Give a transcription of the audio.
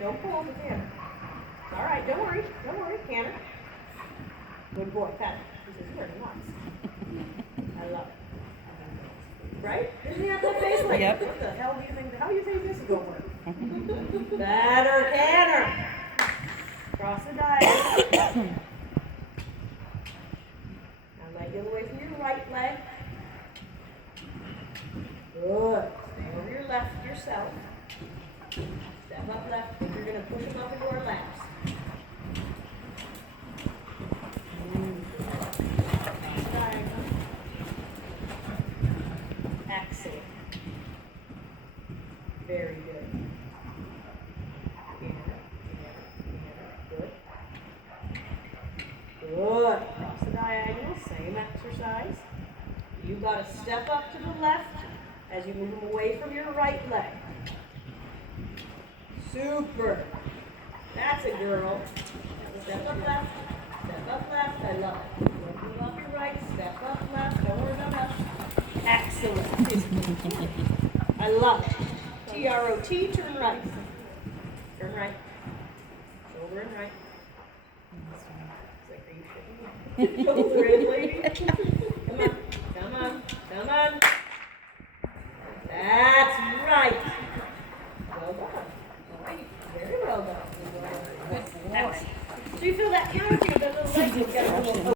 Don't pull the canner. All right, don't worry, canner. Good boy, pat him. He says, you're nuts. I love it. Right? Doesn't he have that face like, Yep. what the hell do you think, how do you think this is going to work? Better canner. Cross the diagonal. Now leg away from your right leg. Good. Stay over your left yourself. Step up left. You're going to push them up into our laps. Diagonal. Excellent. Very good. Good. Good. Cross the diagonal. Same exercise. You got to step up to the left as you move them away from your right leg. Super. That's a girl. Step up left. Step up left. I love it. Don't move off your right. Step up left. Don't worry about left. Excellent. I love it. T-R-O-T. Turn right. Turn right. Shoulder in right. It's like, are you kidding me? Shoulder in, lady.